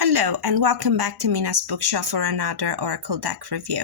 Hello and welcome back to Mina's Bookshelf for another Oracle deck review.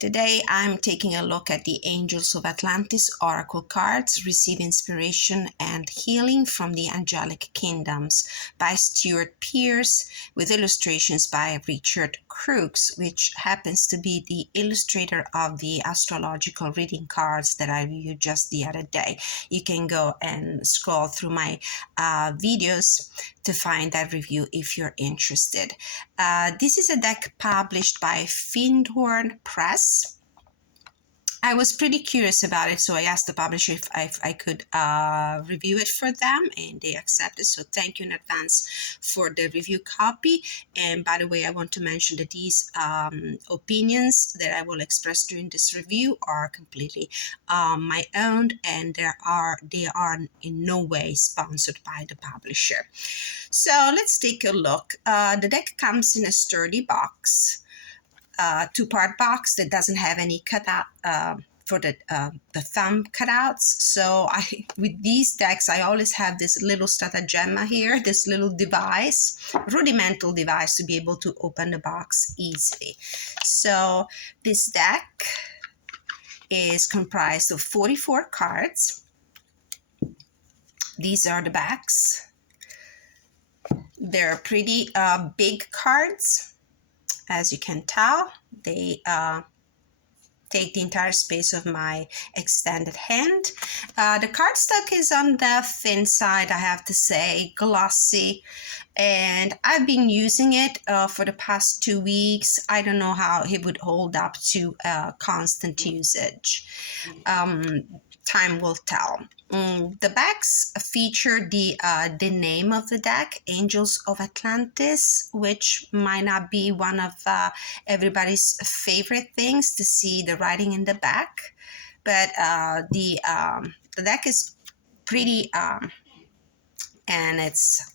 Today I'm taking a look at the Angels of Atlantis Oracle cards, Receive Inspiration and Healing from the Angelic Kingdoms by Stewart, Pearce, with illustrations by Richard Crookes, which happens to be the illustrator of the astrological reading cards that I reviewed just the other day. You can go and scroll through my videos to find that review if you're interested. This is a deck published by Findhorn Press. I was pretty curious about it, so I asked the publisher if I could review it for them, and they accepted. So thank you in advance for the review copy. And by the way, I want to mention that these opinions that I will express during this review are completely my own, and they are in no way sponsored by the publisher. So let's take a look. The deck comes in a sturdy box. Two-part box that doesn't have any cutout for the thumb cutouts. So with these decks, I always have this little stratagemma here, this little device, rudimental device to be able to open the box easily. So this deck is comprised of 44 cards. These are the backs. They're pretty big cards. As you can tell, they take the entire space of my extended hand. The cardstock is on the thin side, I have to say, glossy, and I've been using it for the past 2 weeks. I don't know how it would hold up to constant usage. Time will tell. The backs feature the name of the deck, Angels of Atlantis, which might not be one of everybody's favorite things to see the writing in the back, but the deck is pretty and it's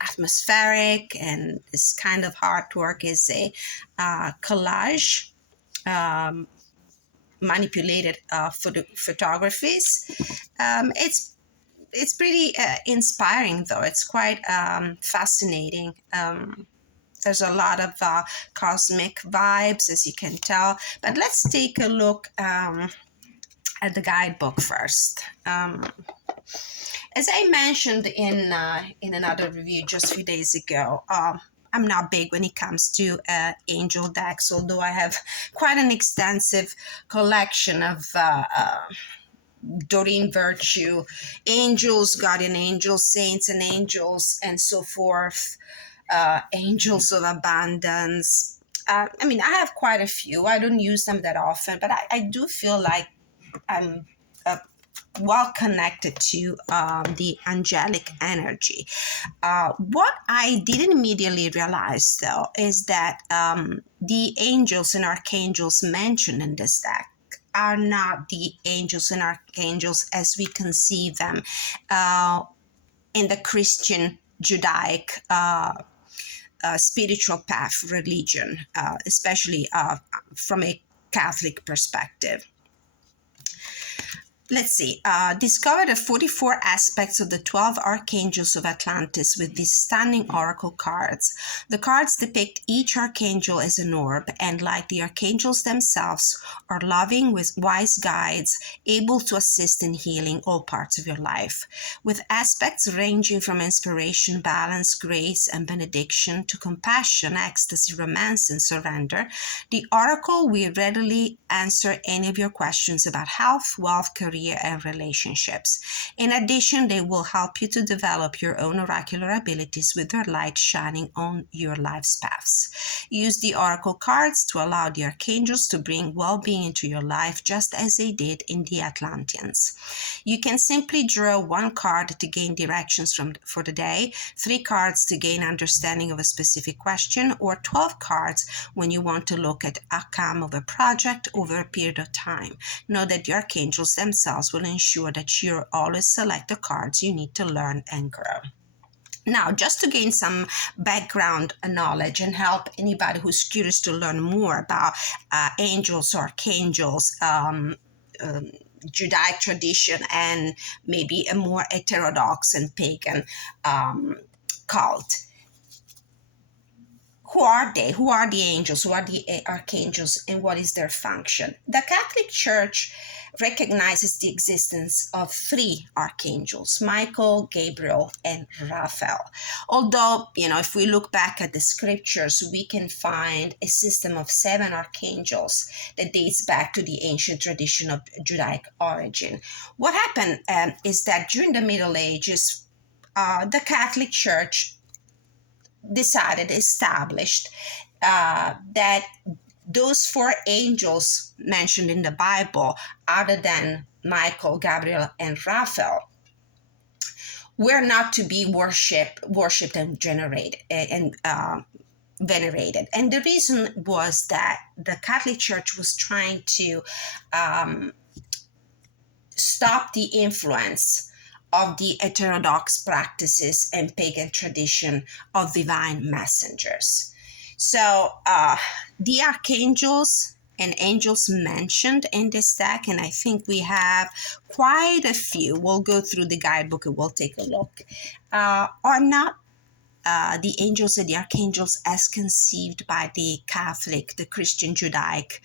atmospheric, and this kind of artwork is a collage. Manipulated photographies. It's pretty inspiring, though. It's quite fascinating. There's a lot of cosmic vibes, as you can tell. But let's take a look at the guidebook first. As I mentioned in another review just a few days ago, I'm not big when it comes to angel decks, although I have quite an extensive collection of Doreen Virtue, angels, guardian angels, saints and angels, and so forth, angels of abundance. I have quite a few. I don't use them that often, but I do feel like I'm well connected to the angelic energy. What I didn't immediately realize, though, is that the angels and archangels mentioned in this deck are not the angels and archangels as we conceive them in the Christian Judaic spiritual path religion, especially from a Catholic perspective. Let's see. Discover the 44 aspects of the 12 archangels of Atlantis with these stunning oracle cards. The cards depict each archangel as an orb, and like the archangels themselves, are loving, with wise guides able to assist in healing all parts of your life. With aspects ranging from inspiration, balance, grace, and benediction to compassion, ecstasy, romance, and surrender, the oracle will readily answer any of your questions about health, wealth, career, and relationships. In addition, they will help you to develop your own oracular abilities with their light shining on your life's paths. Use the oracle cards to allow the archangels to bring well-being into your life, just as they did in the Atlanteans. You can simply draw one card to gain directions for the day, 3 cards to gain understanding of a specific question, or 12 cards when you want to look at the outcome of a project over a period of time. Know that the archangels themselves will ensure that you always select the cards you need to learn and grow. Now, just to gain some background knowledge and help anybody who's curious to learn more about angels, archangels, Judaic tradition, and maybe a more heterodox and pagan cult. who are they? Who are the angels? Who are the archangels? And what is their function? The Catholic Church recognizes the existence of three archangels: Michael, Gabriel, and Raphael. Although, if we look back at the scriptures, we can find a system of seven archangels that dates back to the ancient tradition of Judaic origin. What happened is that during the Middle Ages, the Catholic Church established that those four angels mentioned in the Bible, other than Michael, Gabriel, and Raphael, were not to be worshipped and venerated. And the reason was that the Catholic Church was trying to stop the influence of the heterodox practices and pagan tradition of divine messengers. So the archangels and angels mentioned in this deck, and I think we have quite a few, we'll go through the guidebook and we'll take a look, are not the angels and the archangels as conceived by the Catholic, the Christian Judaic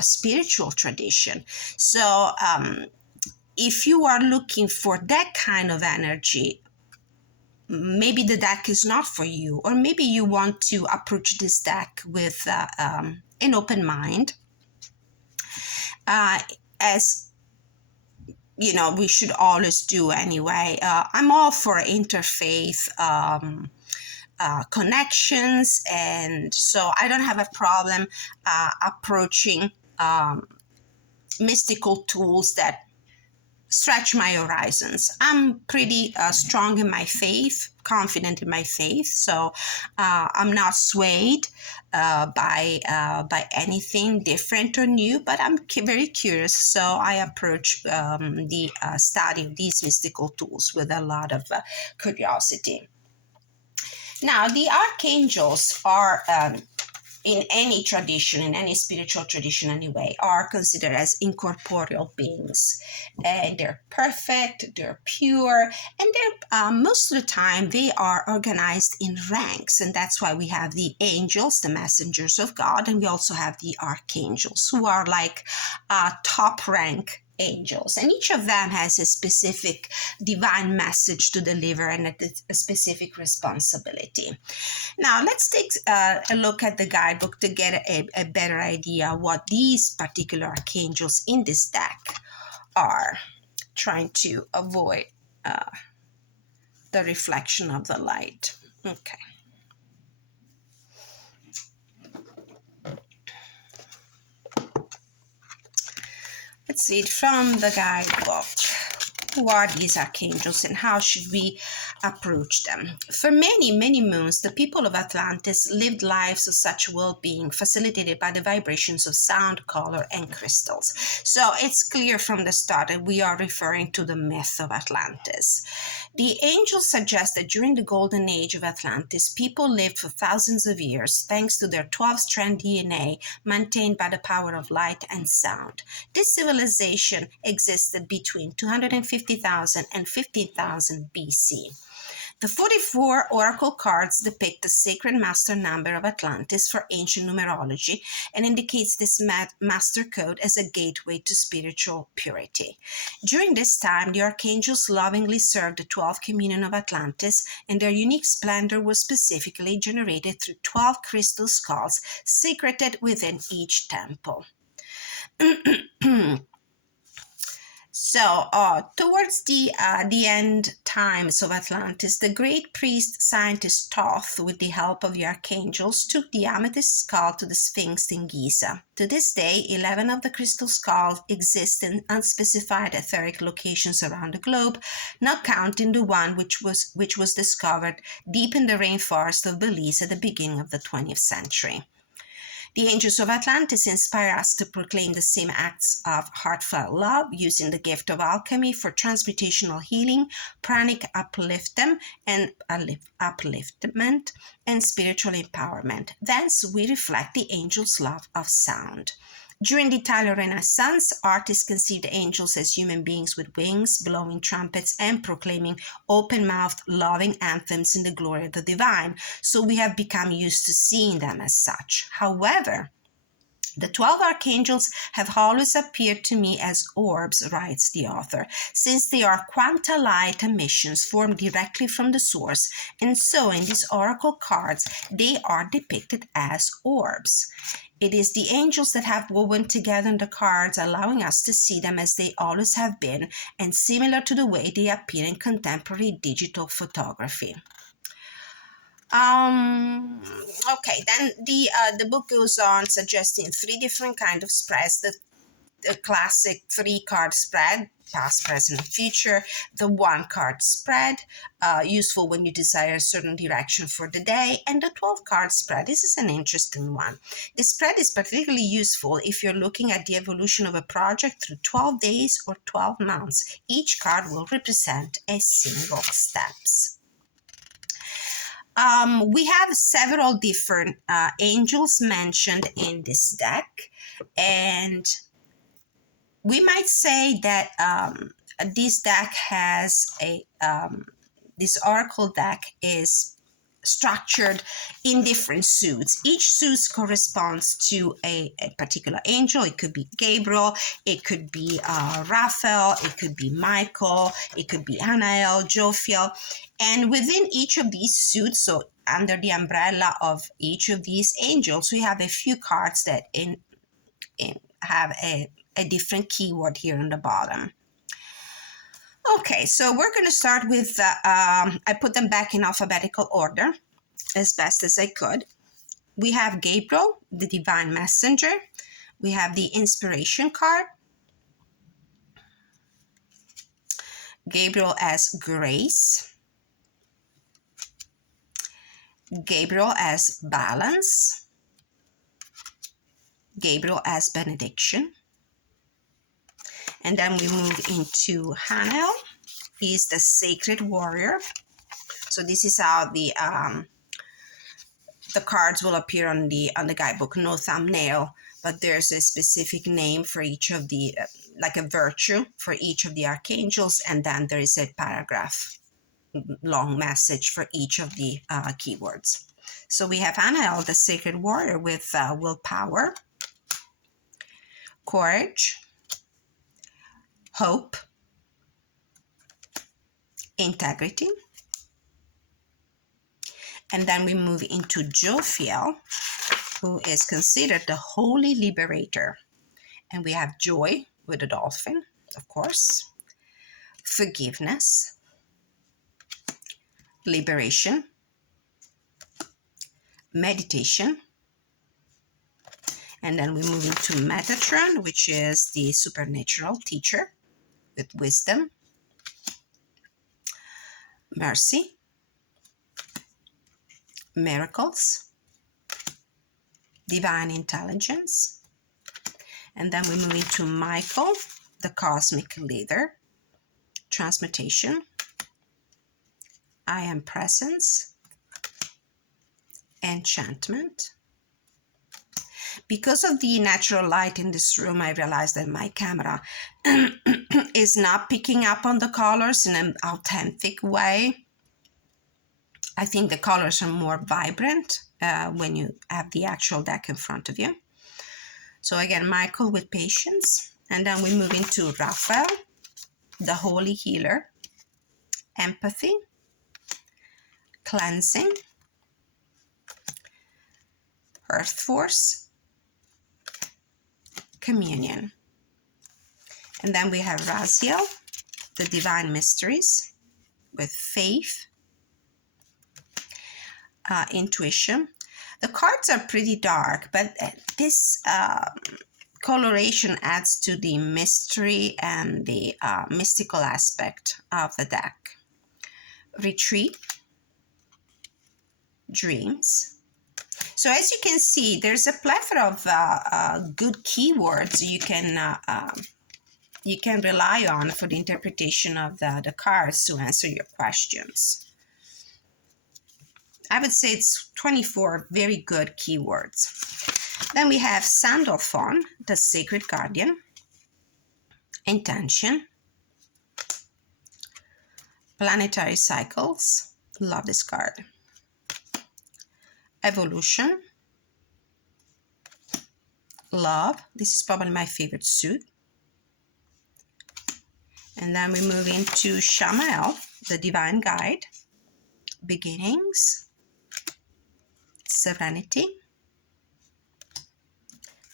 spiritual tradition. So if you are looking for that kind of energy, maybe the deck is not for you, or maybe you want to approach this deck with an open mind, as we should always do anyway. I'm all for interfaith connections, and so I don't have a problem approaching mystical tools that stretch my horizons. I'm pretty strong in my faith, confident in my faith, so I'm not swayed by anything different or new, but I'm very curious, so I approach the study of these mystical tools with a lot of curiosity. Now, the archangels are in any tradition, in any spiritual tradition anyway, are considered as incorporeal beings. And they're perfect, they're pure, and they're most of the time they are organized in ranks. And that's why we have the angels, the messengers of God, and we also have the archangels, who are like top rank angels, and each of them has a specific divine message to deliver and a specific responsibility. Now let's take a look at the guidebook to get a better idea what these particular archangels in this deck are, trying to avoid the reflection of the light. Okay. Let's read from the guidebook. Who are these archangels and how should we approach them? For many, many moons, the people of Atlantis lived lives of such well-being, facilitated by the vibrations of sound, color, and crystals. So it's clear from the start that we are referring to the myth of Atlantis. The angels suggest that during the golden age of Atlantis, people lived for thousands of years thanks to their 12-strand DNA maintained by the power of light and sound. This civilization existed between 250,000 and 15,000 BC. The 44 oracle cards depict the sacred master number of Atlantis for ancient numerology and indicates this master code as a gateway to spiritual purity. During this time, the archangels lovingly served the 12 communion of Atlantis, and their unique splendor was specifically generated through 12 crystal skulls secreted within each temple. So, towards the end times of Atlantis, the great priest scientist Thoth, with the help of the archangels, took the amethyst skull to the Sphinx in Giza. To this day, 11 of the crystal skulls exist in unspecified etheric locations around the globe, not counting the one which was discovered deep in the rainforest of Belize at the beginning of the 20th century. The angels of Atlantis inspire us to proclaim the same acts of heartfelt love, using the gift of alchemy for transmutational healing, pranic upliftment, and spiritual empowerment. Thence, we reflect the angels' love of sound. During the Italian Renaissance, artists conceived angels as human beings with wings, blowing trumpets and proclaiming open-mouthed, loving anthems in the glory of the divine. So we have become used to seeing them as such. However, the 12 archangels have always appeared to me as orbs, writes the author, since they are quanta light emissions formed directly from the source, and so in these oracle cards they are depicted as orbs. It is the angels that have woven together the cards, allowing us to see them as they always have been, and similar to the way they appear in contemporary digital photography. Okay, then the book goes on suggesting 3 different kind of spreads. The classic 3-card spread, past, present, and future. The 1-card spread, useful when you desire a certain direction for the day. And the 12-card spread. This is an interesting one. The spread is particularly useful if you're looking at the evolution of a project through 12 days or 12 months. Each card will represent a single steps. We have several different angels mentioned in this deck, and we might say that this deck has this oracle deck is structured in different suits. Each suit corresponds to a particular angel. It could be Gabriel, it could be Raphael, it could be Michael, it could be Anael, Jophiel. And within each of these suits, so under the umbrella of each of these angels, we have a few cards that have a different keyword here on the bottom. Okay, so we're going to start with, I put them back in alphabetical order as best as I could. We have Gabriel, the divine messenger. We have the inspiration card. Gabriel as grace. Gabriel as balance. Gabriel as benediction. And then we move into Anael. He is the sacred warrior. So this is how the cards will appear on the guidebook. No thumbnail, but there's a specific name for each of the, like a virtue for each of the archangels, and then there is a paragraph, long message for each of the keywords. So we have Anael, the sacred warrior, with willpower, courage, hope, integrity. And then we move into Jophiel, who is considered the holy liberator. And we have joy with a dolphin, of course, forgiveness, liberation, meditation. And then we move into Metatron, which is the supernatural teacher with wisdom, mercy, miracles, divine intelligence. And then we move into Michael, the cosmic leader, transmutation, I am presence, enchantment. Because of the natural light in this room, I realized that my camera is not picking up on the colors in an authentic way. I think the colors are more vibrant when you have the actual deck in front of you. So again, Michael with patience. And then we move into Raphael, the holy healer, empathy, cleansing, earth force, communion. And then we have Raziel, the divine mysteries, with faith, intuition. The cards are pretty dark, but this coloration adds to the mystery and the mystical aspect of the deck. Retreat, dreams. So as you can see, there's a plethora of good keywords you can rely on for the interpretation of the cards to answer your questions. I would say it's 24 very good keywords. Then we have Sandalphon, the Sacred Guardian, Intention, Planetary Cycles, love this card, Evolution, Love, this is probably my favorite suit. And then we move into Shamael, the Divine Guide, Beginnings, Serenity.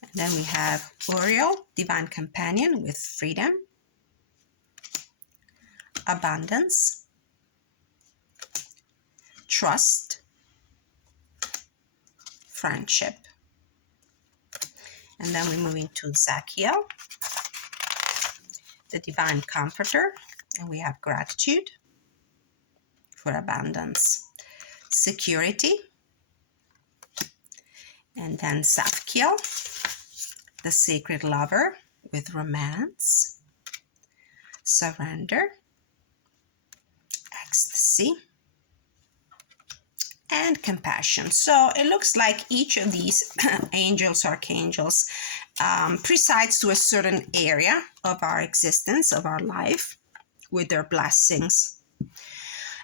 And then we have Uriel, Divine Companion with Freedom, Abundance, Trust, Friendship. And then we move into Zachiel, the Divine Comforter, and we have Gratitude for Abundance, Security, and then Safkiel, the Sacred Lover with Romance, Surrender, Ecstasy, and Compassion. So it looks like each of these angels, archangels, presides to a certain area of our existence, of our life, with their blessings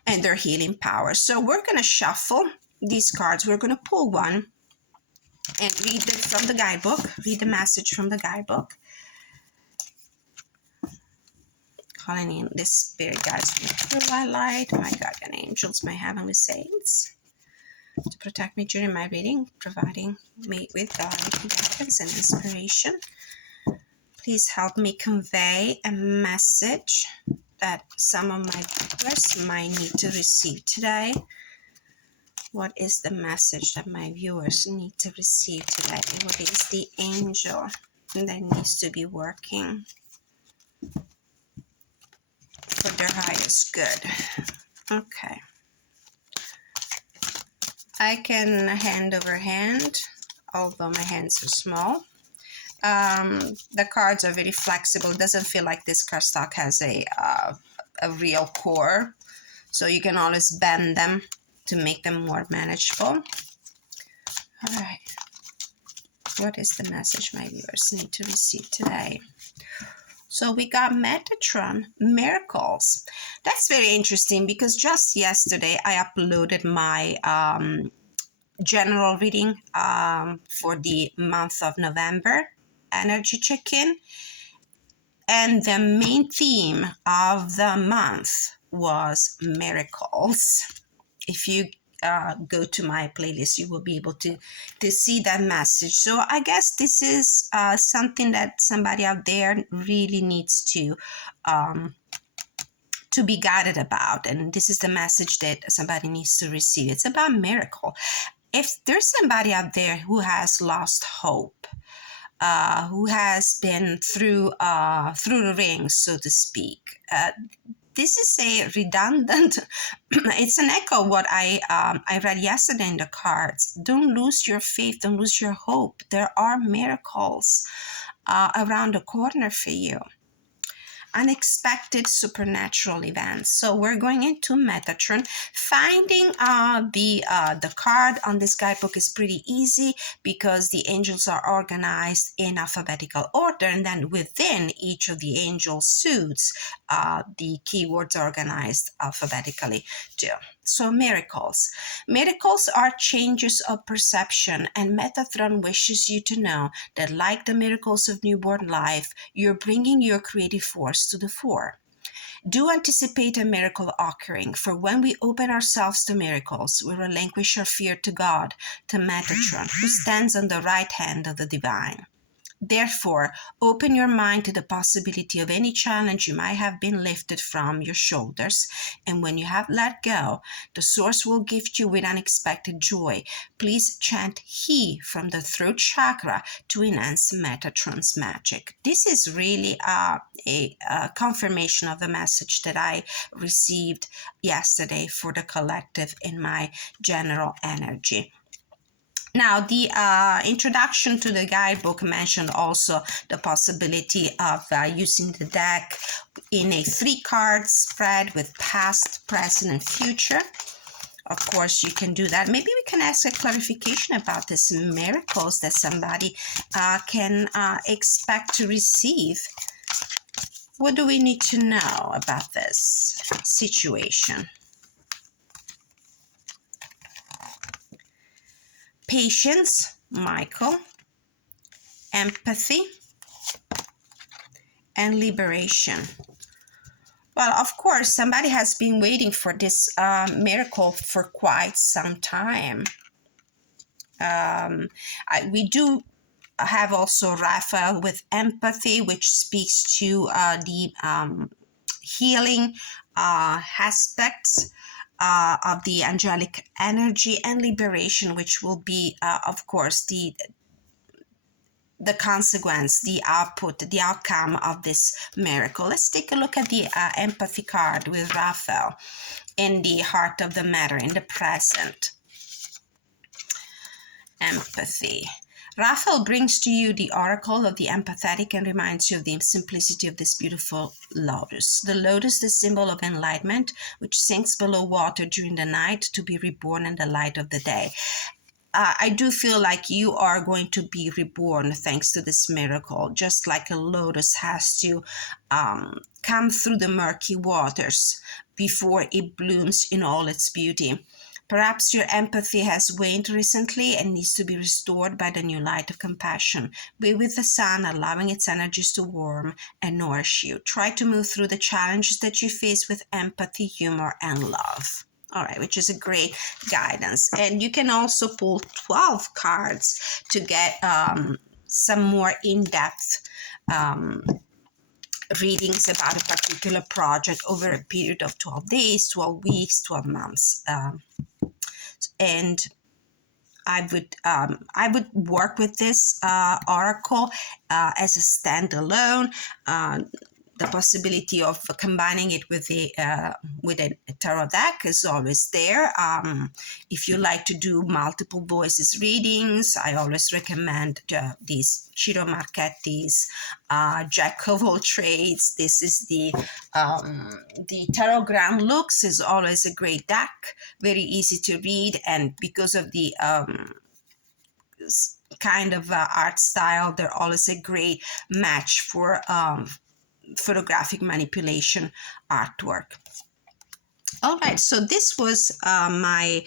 and their healing power. So we're going to shuffle these cards. We're going to pull one and read it from the guidebook, read the message from the guidebook. Calling in the spirit guides from the twilight, my guardian angels, my heavenly saints, to protect me during my reading, providing me with guidance and inspiration. Please help me convey a message that some of my viewers might need to receive today. What is the message that my viewers need to receive today? What is the angel that needs to be working for their highest good? Okay. I can hand over hand, although my hands are small. The cards are very flexible. It doesn't feel like this cardstock has a real core, so you can always bend them to make them more manageable. All right. What is the message my viewers need to receive today? So we got Metatron, Miracles. That's very interesting because just yesterday I uploaded my general reading for the month of November, energy check-in. And the main theme of the month was miracles. If you go to my playlist, you will be able to see that message. So I guess this is something that somebody out there really needs to be guided about. And this is the message that somebody needs to receive. It's about miracle. If there's somebody out there who has lost hope, who has been through the rings, so to speak, this is a redundant, it's an echo of what I read yesterday in the cards. Don't lose your faith, don't lose your hope. There are miracles around the corner for you. Unexpected supernatural events. So we're going into Metatron. Finding the card on this guidebook is pretty easy because the angels are organized in alphabetical order, and then within each of the angel suits, the keywords are organized alphabetically too. So miracles. Miracles are changes of perception, and Metatron wishes you to know that like the miracles of newborn life, you're bringing your creative force to the fore. Do anticipate a miracle occurring, for when we open ourselves to miracles, we relinquish our fear to God, to Metatron, who stands on the right hand of the divine. Therefore, open your mind to the possibility of any challenge you might have been lifted from your shoulders, and when you have let go, the source will gift you with unexpected joy. Please chant He from the throat chakra to enhance Metatron's magic. This is really a confirmation of the message that I received yesterday for the collective in my general energy. Now, the introduction to the guidebook mentioned also the possibility of using the deck in a 3-card spread with past, present, and future. Of course, you can do that. Maybe we can ask a clarification about these miracles that somebody can expect to receive. What do we need to know about this situation? Patience, Michael. Empathy and liberation. Well, of course, somebody has been waiting for this miracle for quite some time. We do have also Raphael with empathy, which speaks to the healing aspects of the angelic energy, and liberation, which will be, of course, the consequence, the output, the outcome of this miracle. Let's take a look at the empathy card with Raphael in the heart of the matter, in the present. Empathy. Raphael brings to you the oracle of the empathetic and reminds you of the simplicity of this beautiful lotus. The lotus, the symbol of enlightenment, which sinks below water during the night to be reborn in the light of the day. I do feel like you are going to be reborn thanks to this miracle, just like a lotus has to come through the murky waters before it blooms in all its beauty. Perhaps your empathy has waned recently and needs to be restored by the new light of compassion. Be with the sun, allowing its energies to warm and nourish you. Try to move through the challenges that you face with empathy, humor, and love. All right, which is a great guidance. And you can also pull 12 cards to get some more in-depth readings about a particular project over a period of 12 days, 12 weeks, 12 months. And I would work with this oracle as a standalone. The possibility of combining it with a tarot deck is always there. If you like to do multiple voices readings, I always recommend these Ciro Marchetti's Jack of all trades. This is the Tarot Grand Lux is always a great deck, very easy to read, and because of the kind of art style, they're always a great match for photographic manipulation artwork. All right, so this was my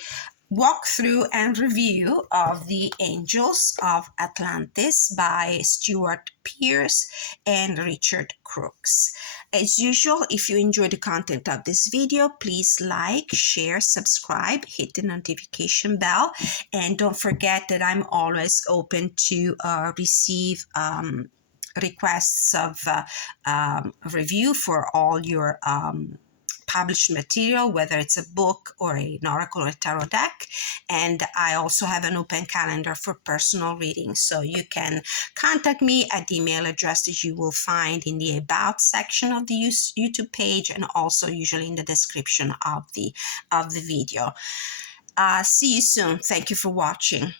walkthrough and review of the Angels of Atlantis by Stewart, Pearce, and Richard Crookes. As usual, if you enjoy the content of this video, please like, share, subscribe, hit the notification bell, and don't forget that I'm always open to receive requests of review for all your published material, whether it's a book or an oracle or a tarot deck. And I also have an open calendar for personal readings. So you can contact me at the email address that you will find in the About section of the YouTube page, and also usually in the description of the video. See you soon. Thank you for watching.